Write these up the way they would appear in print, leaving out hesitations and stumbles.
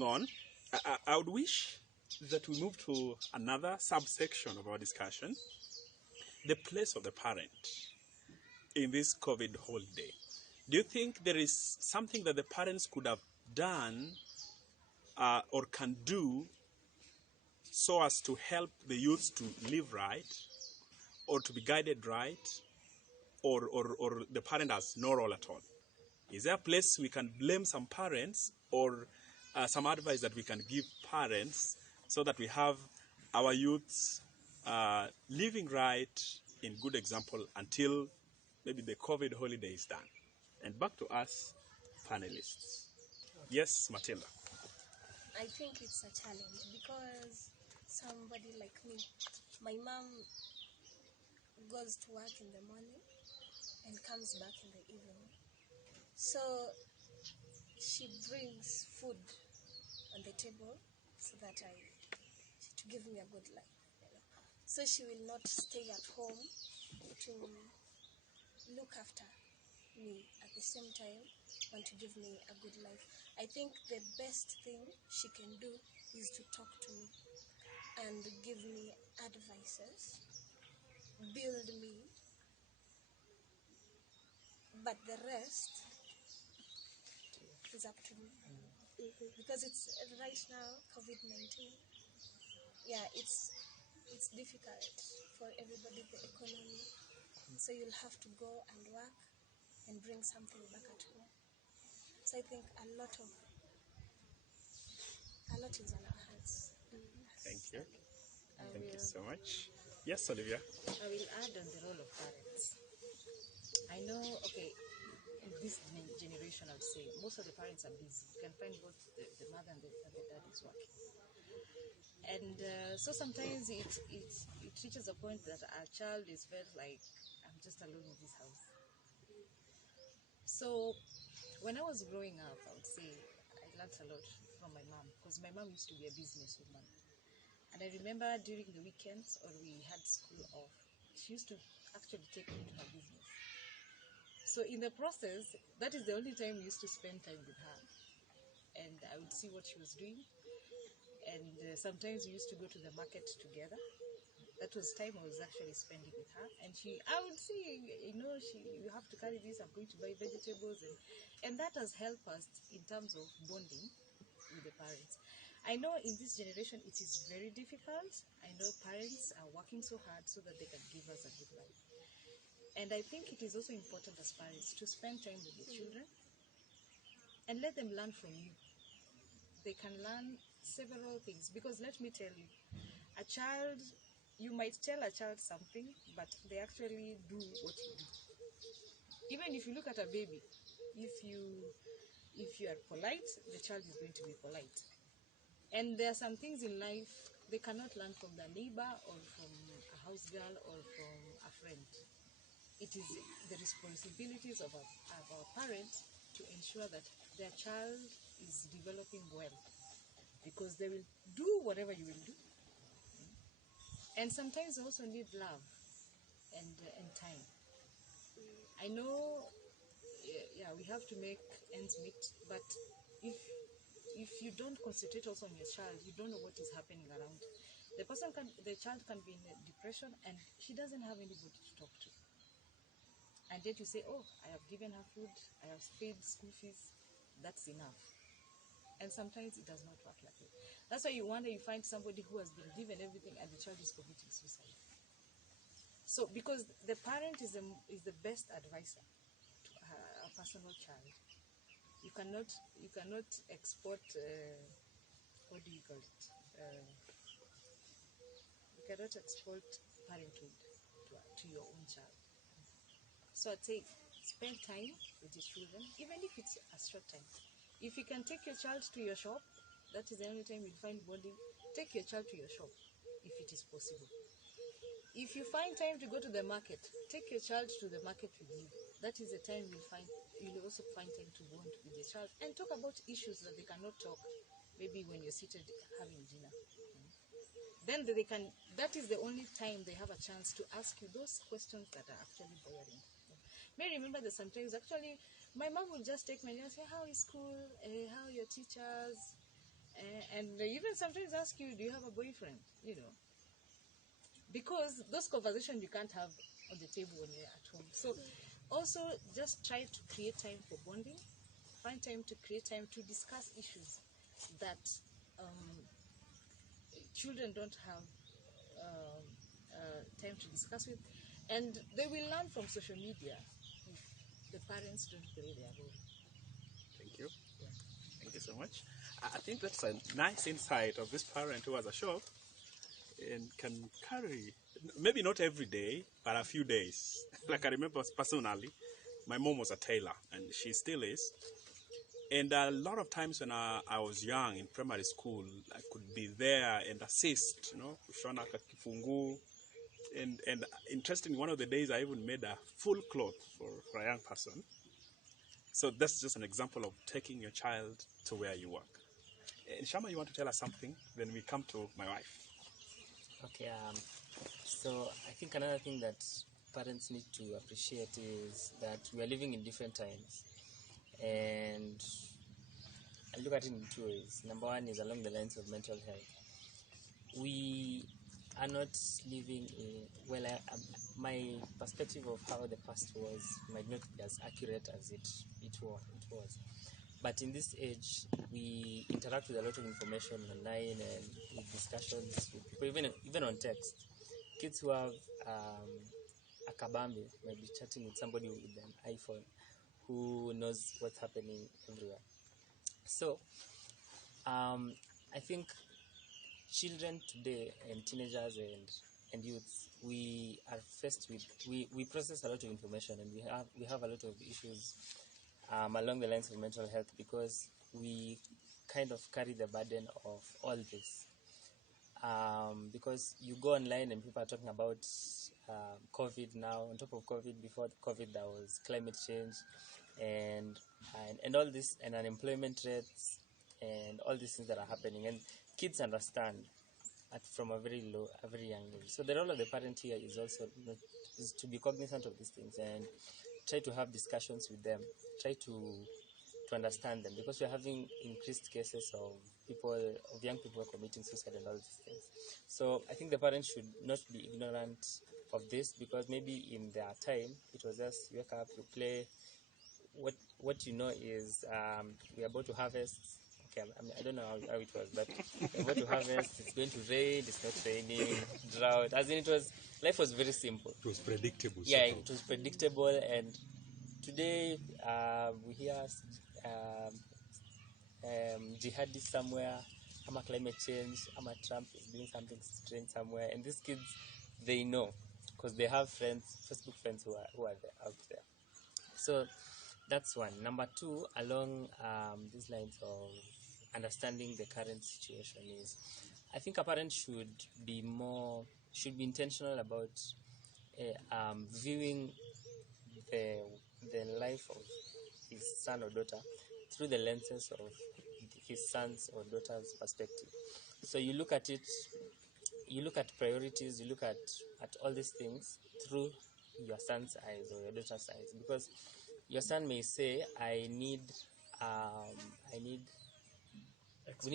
moving on, I would wish that we move to another subsection of our discussion, the place of the parent in this COVID holiday. Do you think there is something that the parents could have done or can do so as to help the youths to live right or to be guided right, or the parent has no role at all? Is there a place we can blame some parents, or some advice that we can give parents so that we have our youths living right in good example until maybe the COVID holiday is done? And back to us panelists. Yes, Matilda. I think it's a challenge because somebody like me, my mom goes to work in the morning and comes back in the evening. So she brings food on the table so that to give me a good life. So she will not stay at home to look after me at the same time want to give me a good life. I think the best thing she can do is to talk to me and give me advices, build me, but the rest is up to me. Because it's right now COVID-19. Yeah, it's difficult for everybody, the economy. So you'll have to go and work and bring something back at home. So I think a lot is on our hands. Thank you. Thank you so much. Yes, Olivia. I will add on the role of parents. I know, okay, in this generation, I would say most of the parents are busy. You can find both the mother and the dad is working. And so sometimes it reaches a point that our child is felt like, I'm just alone in this house. So when I was growing up, I would say I learned a lot from my mom, because my mom used to be a businesswoman. And I remember during the weekends, or we had school off, she used to actually take me to her business. So in the process, that is the only time we used to spend time with her. And I would see what she was doing. And sometimes we used to go to the market together. That was time I was actually spending with her. And I would see, you have to carry this, I'm going to buy vegetables. And that has helped us in terms of bonding with the parents. I know in this generation it is very difficult. I know parents are working so hard so that they can give us a good life. And I think it is also important as parents to spend time with the children and let them learn from you. They can learn several things, because let me tell you, you might tell a child something, but they actually do what you do. Even if you look at a baby, if you are polite, the child is going to be polite. And there are some things in life they cannot learn from their neighbor or from a house girl or from a friend. It is the responsibilities of our parents to ensure that their child is developing well, because they will do whatever you will do. And sometimes they also need love and time. I know, yeah, we have to make ends meet, but if you don't concentrate also on your child, you don't know what is happening around. The child can be in a depression and she doesn't have anybody to talk to. And yet you say, oh, I have given her food, I have paid school fees, that's enough. And sometimes it does not work like that. That's why you wonder, you find somebody who has been given everything and the child is committing suicide. So because the parent is the best advisor to a personal child. You cannot export, what do you call it? You cannot export parenthood to your own child. So I'd say spend time with your children, even if it's a short time. If you can take your child to your shop, that is the only time you'll find bonding. Take your child to your shop, if it is possible. If you find time to go to the market, take your child to the market with you. That is the time you'll also find time to bond with the child and talk about issues that they cannot talk, maybe when you're seated having dinner. Then that is the only time they have a chance to ask you those questions that are actually bothering them. May remember that sometimes actually my mom would just take my and say, how is school? How are your teachers? And they even sometimes ask you, do you have a boyfriend? You know, because those conversations you can't have on the table when you're at home. So also just try to create time for bonding, find time to create time to discuss issues that children don't have time to discuss with, and they will learn from social media if the parents don't play their role. Thank you. Thank you so much. I think that's a nice insight of this parent who has a shop and can carry, maybe not every day, but a few days. Like I remember personally, my mom was a tailor, and she still is. And a lot of times when I was young in primary school, I could be there and assist, kushona kifungu. And interesting, one of the days I even made a full cloth for a young person. So that's just an example of taking your child to where you work. And Shama, you want to tell us something? Then we come to my wife. Okay, so I think another thing that parents need to appreciate is that we are living in different times. And I look at it in two ways. Number one is along the lines of mental health. We are not living my perspective of how the past was might not be as accurate as it was. But in this age, we interact with a lot of information online and with discussions with people, even on text. Kids who have a kabambe might be chatting with somebody with an iPhone who knows what's happening everywhere. So I think children today and teenagers and youths, we are faced with, we process a lot of information, and we have a lot of issues along the lines of mental health, because we kind of carry the burden of all this. Because you go online and people are talking about COVID now. On top of COVID, before COVID, there was climate change and all this, and unemployment rates and all these things that are happening. And kids understand from a very young age. So the role of the parent here is also is to be cognizant of these things and try to have discussions with them, try to understand them, because we're having increased cases of young people committing suicide and all these things. So I think the parents should not be ignorant of this, because maybe in their time it was just wake up, you play. What you know is we're about to harvest. Okay, I don't know how it was, but we're about to harvest. It's going to rain. It's not raining. Drought. As in, life was very simple. It was predictable. Yeah, it was predictable. And today we hear jihadists somewhere, ama climate change, ama Trump is doing something strange somewhere, and these kids, they know, because they have friends, Facebook friends who are out there. So that's one. Number two, along these lines of understanding the current situation, is I think a parent should be intentional about viewing the life of his son or daughter through the lenses of his son's or daughter's perspective. So you look at it, you look at priorities, you look at all these things through your son's eyes or your daughter's eyes, because your son may say, we need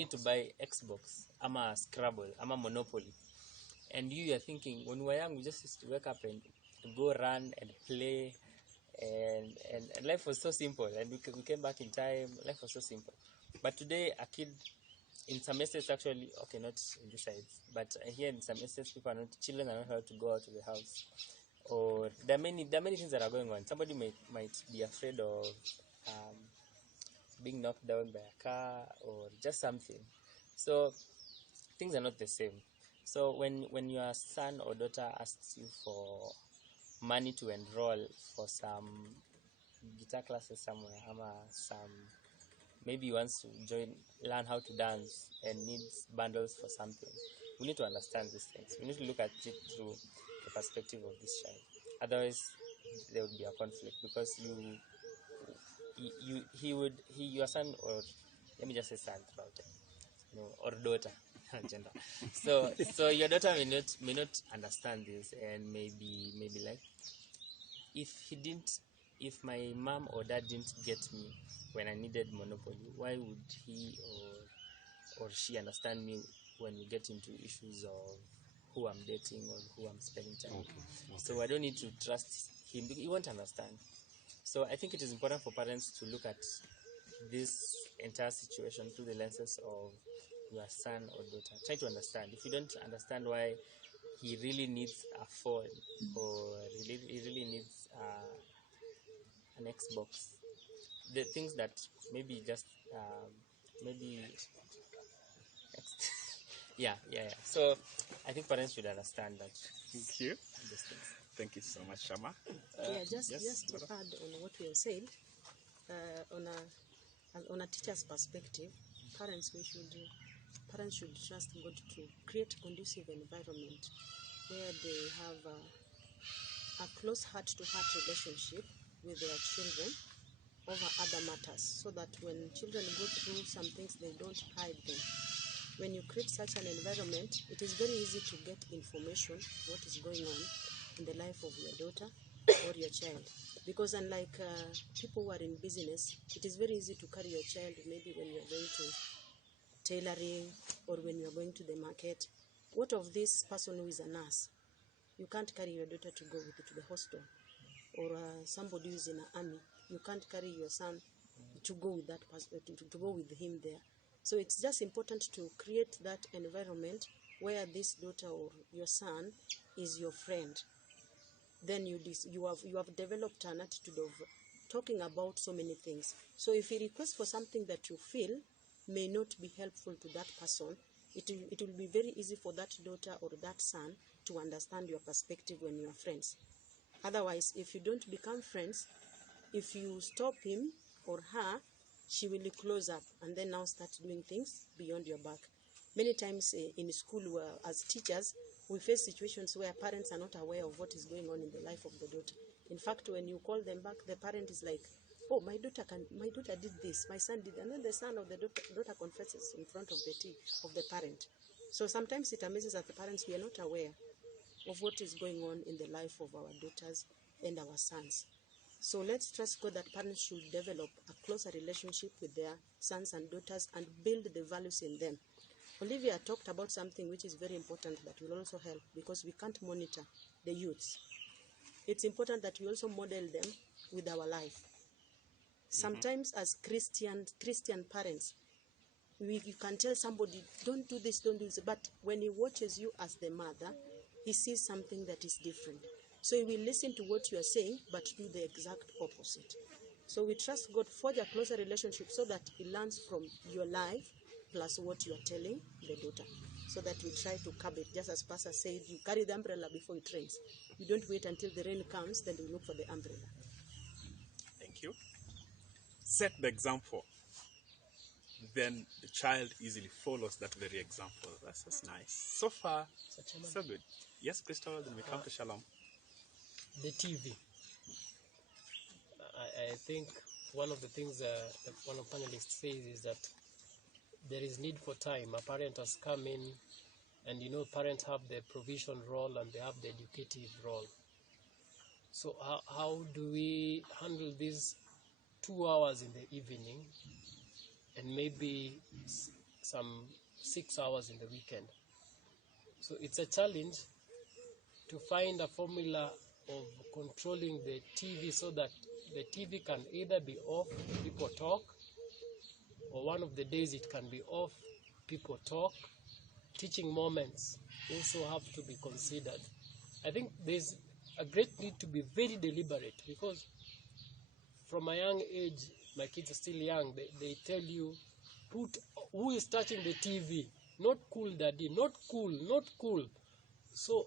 to buy Xbox, ama Scrabble, ama Monopoly. And you are thinking, when we were young, we just used to wake up and go run and play, and life was so simple, and we came back in time. Life was so simple. But today, a kid, in some estates actually, okay, not in this side, but here in some estates, children are not allowed to go out of the house, or there are many things that are going on. Somebody might be afraid of being knocked down by a car or just something. So things are not the same. So when your son or daughter asks you for money to enroll for some guitar classes somewhere, maybe he wants to learn how to dance and needs bundles for something, we need to understand these things. We need to look at it through the perspective of this child. Otherwise, there would be a conflict, because your son, or let me just say son throughout it, or daughter, gender. So your daughter may not understand this, and maybe like, if my mom or dad didn't get me when I needed Monopoly, why would he or she understand me when we get into issues of who I'm dating or who I'm spending time with. So I don't need to trust him. He won't understand. So I think it is important for parents to look at this entire situation through the lenses of your son or daughter. Try to understand. If you don't understand why he really needs a phone or he really needs an Xbox, the things that maybe just maybe yeah. So I think parents should understand that. Thank you. These things. Thank you so much, Shama. Just yes, to madam. add on what we have said, on a teacher's perspective, parents should trust God to create conducive environment where they have a close heart-to-heart relationship with their children over other matters, so that when children go through some things, they don't hide them. When you create such an environment, it is very easy to get information what is going on in the life of your daughter or your child. Because unlike people who are in business, it is very easy to carry your child maybe when you are going to tailoring or when you are going to the market. What of this person who is a nurse? You can't carry your daughter to go with you to the hospital. Or somebody who is in an army, you can't carry your son to go with that person, to go with him there. So it's just important to create that environment where this daughter or your son is your friend. Then you have developed an attitude of talking about so many things. So if he requests for something that you feel may not be helpful to that person, it will be very easy for that daughter or that son to understand your perspective when you are friends. Otherwise, if you don't become friends, if you stop him or her, she will close up and then now start doing things beyond your back. Many times in school, as teachers, we face situations where parents are not aware of what is going on in the life of the daughter. In fact, when you call them back, the parent is like, oh, my daughter did this, my son did, and then the son or the daughter confesses in front of the parent. So sometimes it amazes that the parents, we are not aware of what is going on in the life of our daughters and our sons. So let's trust God that parents should develop a closer relationship with their sons and daughters and build the values in them. Olivia talked about something which is very important that will also help, because we can't monitor the youths. It's important that we also model them with our life. Sometimes as Christian parents, you can tell somebody, don't do this, don't do this, but when he watches you as the mother, he sees something that is different. So he will listen to what you are saying, but do the exact opposite. So we trust God, forge a closer relationship so that he learns from your life plus what you are telling the daughter, so that we try to curb it. Just as Pastor said, you carry the umbrella before it rains. You don't wait until the rain comes, then you look for the umbrella. Thank you. Set the example. Then the child easily follows that very example. That's nice. So far, so good. Yes, Crystal, then we come to Shalom. The TV. I think one of the things that one of the panelists says is that there is need for time. A parent has come in, and parents have the provision role and they have the educative role. So how do we handle these 2 hours in the evening and maybe some 6 hours in the weekend? So it's a challenge to find a formula of controlling the TV so that the TV can either be off, people talk, or one of the days it can be off, people talk. Teaching moments also have to be considered. I think there's a great need to be very deliberate, because from a young age, my kids are still young, they tell you, who is touching the TV? Not cool, daddy, not cool, not cool. So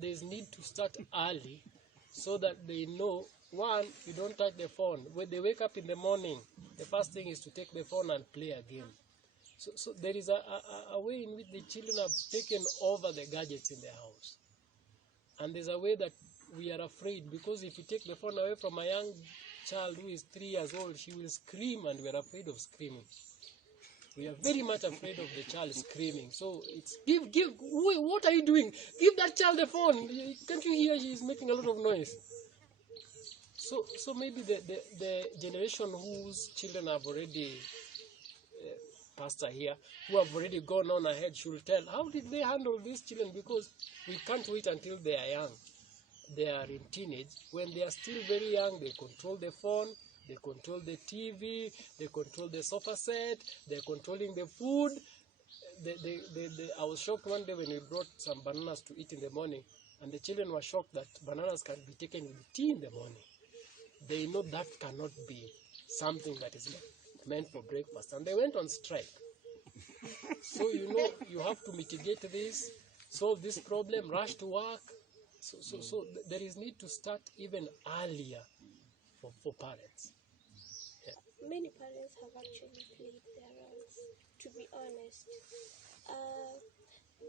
there's need to start early so that they know, one, you don't touch the phone. When they wake up in the morning, the first thing is to take the phone and play a game. So there is a way in which the children have taken over the gadgets in the house. And there's a way that we are afraid, because if you take the phone away from a young child who is 3 years old, she will scream, and we are afraid of screaming. We are very much afraid of the child screaming. So it's what are you doing? Give that child the phone. Can't you hear she's making a lot of noise? So maybe the generation whose children have already pastor here, who have already gone on ahead, should tell how did they handle these children, because we can't wait until they are young. They are in teenage. When they are still very young, they control the phone, they control the TV, they control the sofa set, they're controlling the food. I was shocked one day when we brought some bananas to eat in the morning, and the children were shocked that bananas can be taken with tea in the morning. They know that cannot be something that is meant for breakfast, and they went on strike. So you have to mitigate this, solve this problem, rush to work. So there is need to start even earlier for parents. Many parents have actually played their roles, to be honest.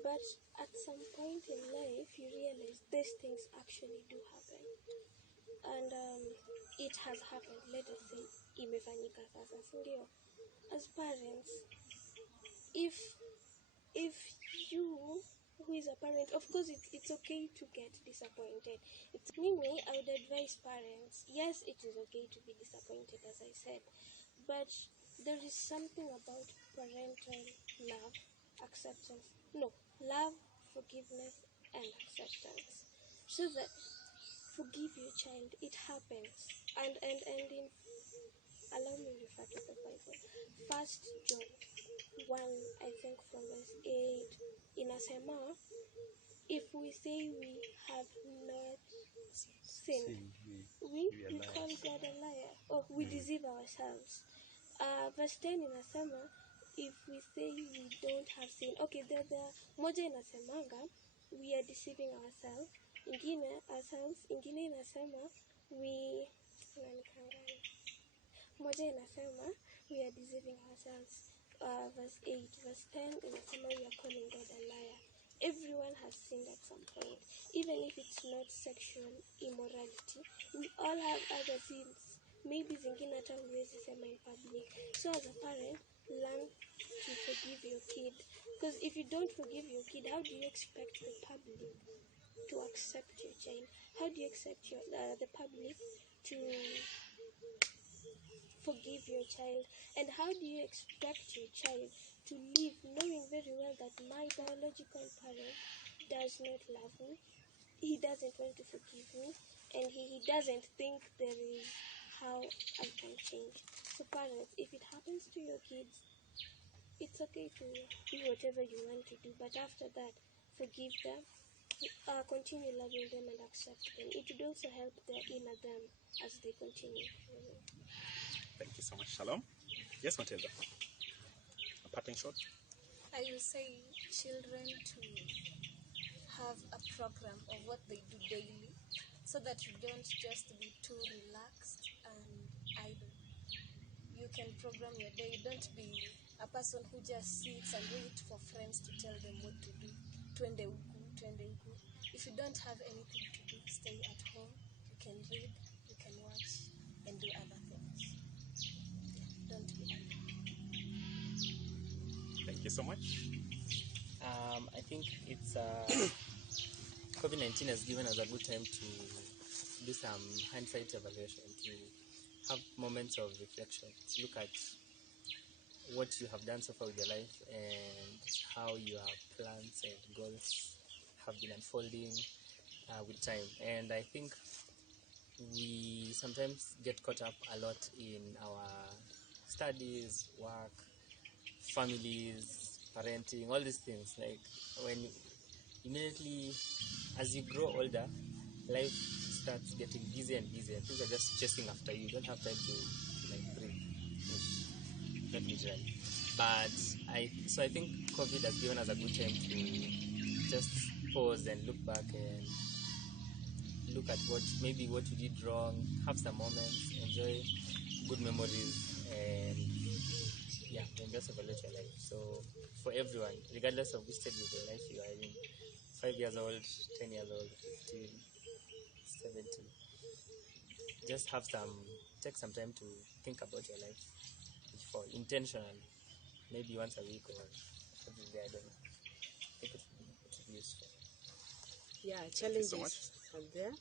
But at some point in life, you realize these things actually do happen. And it has happened. Let us say, imefanyika sasa, si ndio? As parents, if you who is a parent, of course it's okay to get disappointed. Anyway, I would advise parents, yes, it is okay to be disappointed, as I said, but there is something about parental love, love, forgiveness, and acceptance. So that forgive your child, it happens. And in, allow me to refer to the Bible. First John 1, I think from verse 8, inasema, if we say we have not sinned, we call God a liar, or we deceive ourselves. Verse 10 inasema, if we say we don't have sin, okay, the moja inasemanga we are deceiving ourselves, ingine inasema moja inasema we are deceiving ourselves. Verse 8, verse 10 inasema we are calling God a liar. Everyone has sinned at some point, even if it's not sexual immorality. We all have other sins. Maybe zingine hata huwezi sema in public. So as a parent, learn to forgive your kid. Because if you don't forgive your kid, how do you expect the public to accept your child? How do you expect the public to forgive your child? And how do you expect your child to live knowing very well that my biological parent does not love me, he doesn't want to forgive me, and he doesn't think there is how I can change? So parents, if it happens to your kids, it's okay to do whatever you want to do, but after that, forgive them, continue loving them and accept them. It would also help their inner them as they continue. Thank you so much. Shalom. Yes, Matilda. A parting shot. I will say children to have a program of what they do daily, so that you don't just be too relaxed and idle. You can program your day. Don't be a person who just sits and wait for friends to tell them what to do. Twende huku, twende huku. If you don't have anything to do, stay at home. You can read, you can watch, and do other things. Don't be idle. Thank you so much. I think it's COVID-19 has given us a good time to do some hindsight evaluation, to have moments of reflection, to look at what you have done so far with your life and how your plans and goals have been unfolding with time. And I think we sometimes get caught up a lot in our studies, work, families, parenting, all these things. Like when immediately as you grow older, life starts getting busier and busier. Things are just chasing after you. You don't have time to like breathe. Not literally. But I think COVID has given us a good time to just pause and look back and look at what we did wrong, have some moments, enjoy good memories, and just evaluate your life. So for everyone, regardless of which stage of your life you are in, 5 years old, 10 years old, 15, 70, just take some time to think about your life before, intentionally, maybe once a week or every day, I don't know. I think it would be useful. Yeah, challenges are there,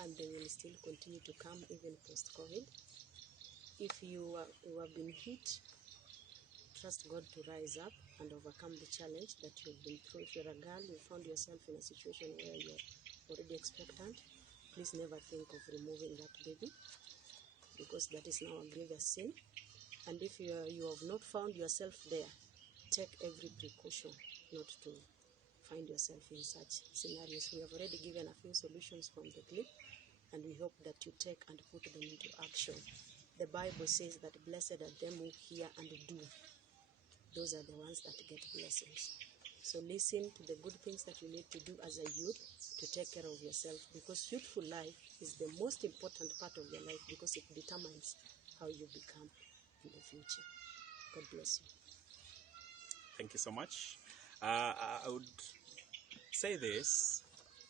and they will still continue to come even post-COVID. If you have been hit, trust God to rise up and overcome the challenge that you've been through. If you're a girl, you found yourself in a situation where you're already expectant, please never think of removing that baby, because that is now a grievous sin. And if you have not found yourself there, take every precaution not to find yourself in such scenarios. We have already given a few solutions from the clip, and we hope that you take and put them into action. The Bible says that blessed are them who hear and do. Those are the ones that get blessings. So listen to the good things that you need to do as a youth to take care of yourself, because youthful life is the most important part of your life, because it determines how you become in the future. God bless you. Thank you so much. I would say this,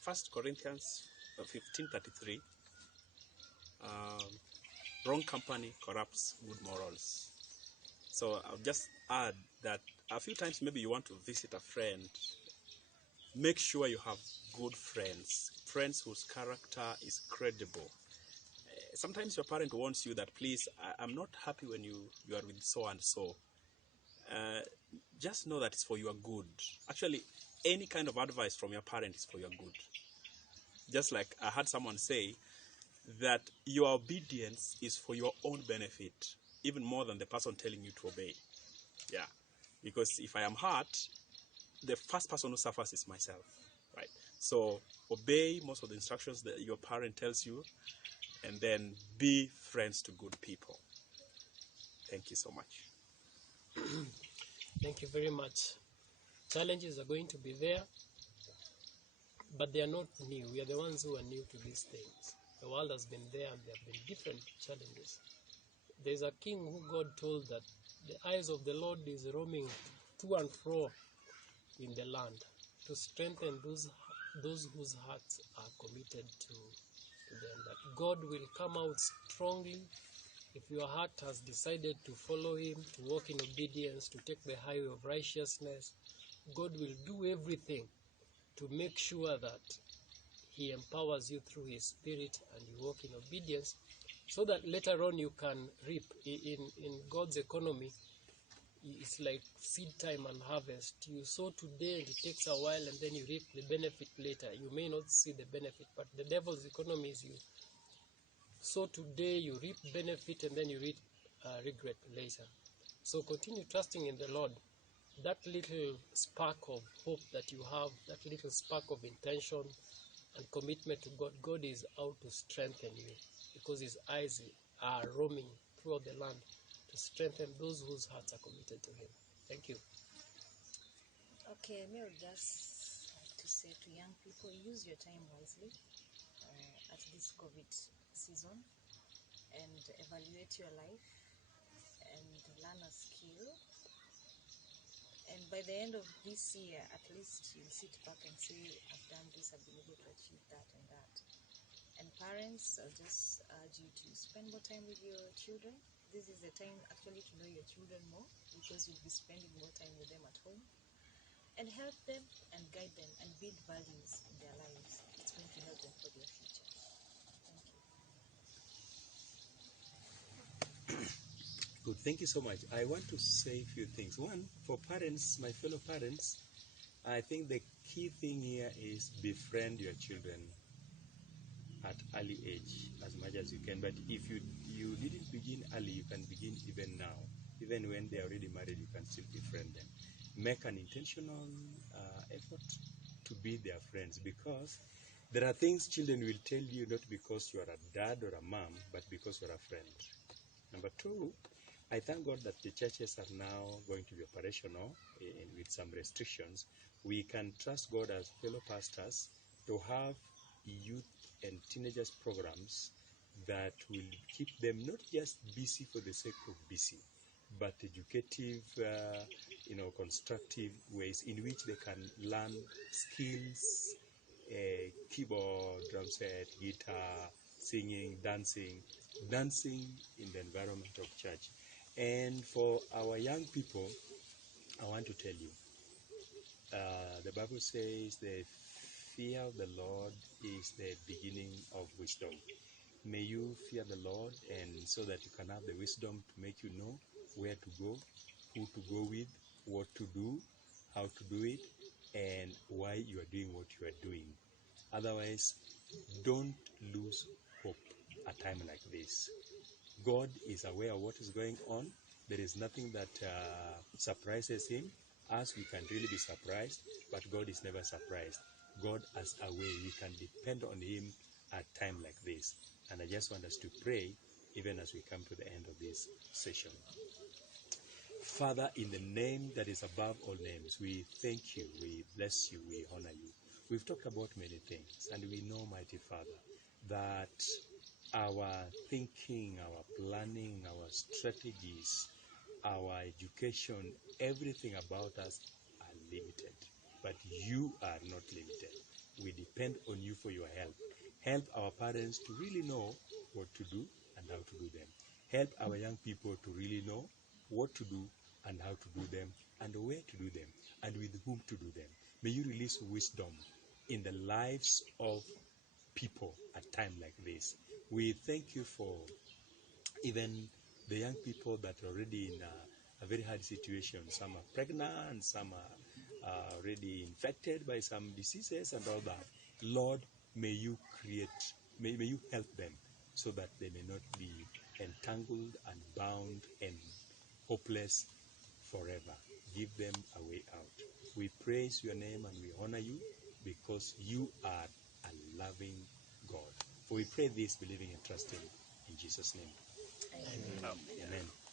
1 Corinthians 15:33, wrong company corrupts good morals. So I'll just add that a few times maybe you want to visit a friend, make sure you have good friends, friends whose character is credible. Sometimes your parent warns you that, please, I'm not happy when you are with so and so. Just know that it's for your good. Actually, any kind of advice from your parent is for your good. Just like I had someone say that your obedience is for your own benefit, even more than the person telling you to obey. Yeah, because if I am hurt, the first person who suffers is myself, right? So obey most of the instructions that your parent tells you, and then be friends to good people. Thank you so much. Thank you very much. Challenges are going to be there, but they are not new. We are the ones who are new to these things. The world has been there, and there have been different challenges. There's a king who God told that the eyes of the Lord is roaming to and fro in the land to strengthen those whose hearts are committed to them. That God will come out strongly if your heart has decided to follow Him, to walk in obedience, to take the highway of righteousness. God will do everything to make sure that He empowers you through His Spirit and you walk in obedience, so that later on you can reap. In God's economy, it's like seed time and harvest. You sow today and it takes a while, and then you reap the benefit later. You may not see the benefit, but the devil's economy is you sow today, you reap benefit, and then you reap regret later. So continue trusting in the Lord. That little spark of hope that you have, that little spark of intention and commitment to God, God is out to strengthen you, because His eyes are roaming throughout the land to strengthen those whose hearts are committed to Him. Thank you. Okay, me would just like to say to young people, use your time wisely at this COVID season, and evaluate your life and learn a skill. And by the end of this year, at least you'll sit back and say, I've done this, I've been able to achieve that and that. And parents, I'll just urge you to spend more time with your children. This is the time actually to know your children more, because you'll be spending more time with them at home. And help them and guide them and build values in their lives. It's going to help them for their future. Thank you. Good, thank you so much. I want to say a few things. One, for parents, my fellow parents, I think the key thing here is befriend your children at early age as much as you can. But if you didn't begin early, you can begin even now. Even when they're already married, you can still befriend them. Make an intentional effort to be their friends, because there are things children will tell you not because you are a dad or a mom, but because you're a friend. Number two, I thank God that the churches are now going to be operational with some restrictions. We can trust God as fellow pastors to have youth and teenagers programs that will keep them not just busy for the sake of busy, but educative, constructive ways in which they can learn skills, keyboard, drum set, guitar, singing, dancing in the environment of church. And for our young people, I want to tell you, the Bible says the fear of the Lord is the beginning of wisdom. May you fear the Lord, and so that you can have the wisdom to make you know where to go, who to go with, what to do, how to do it, and why you are doing what you are doing. Otherwise, don't lose hope at a time like this. God is aware of what is going on. There is nothing that surprises him. Us, we can really be surprised, but God is never surprised. God has a way. We can depend on him at a time like this. And I just want us to pray even as we come to the end of this session. Father, in the name that is above all names, we thank you, we bless you, we honor you. We've talked about many things, and we know, mighty Father, that our thinking, our planning, our strategies, our education, everything about us are limited. But you are not limited. We depend on you for your help. Help our parents to really know what to do and how to do them. Help our young people to really know what to do and how to do them, and where to do them, and with whom to do them. May you release wisdom in the lives of people at a time like this. We thank you for even the young people that are already in a very hard situation. Some are pregnant, some are already infected by some diseases and all that. Lord, may you may you help them so that they may not be entangled and bound and hopeless forever. Give them a way out. We praise your name and we honor you because you are a loving God. For we pray this, believing and trusting in Jesus' name. Amen. Amen.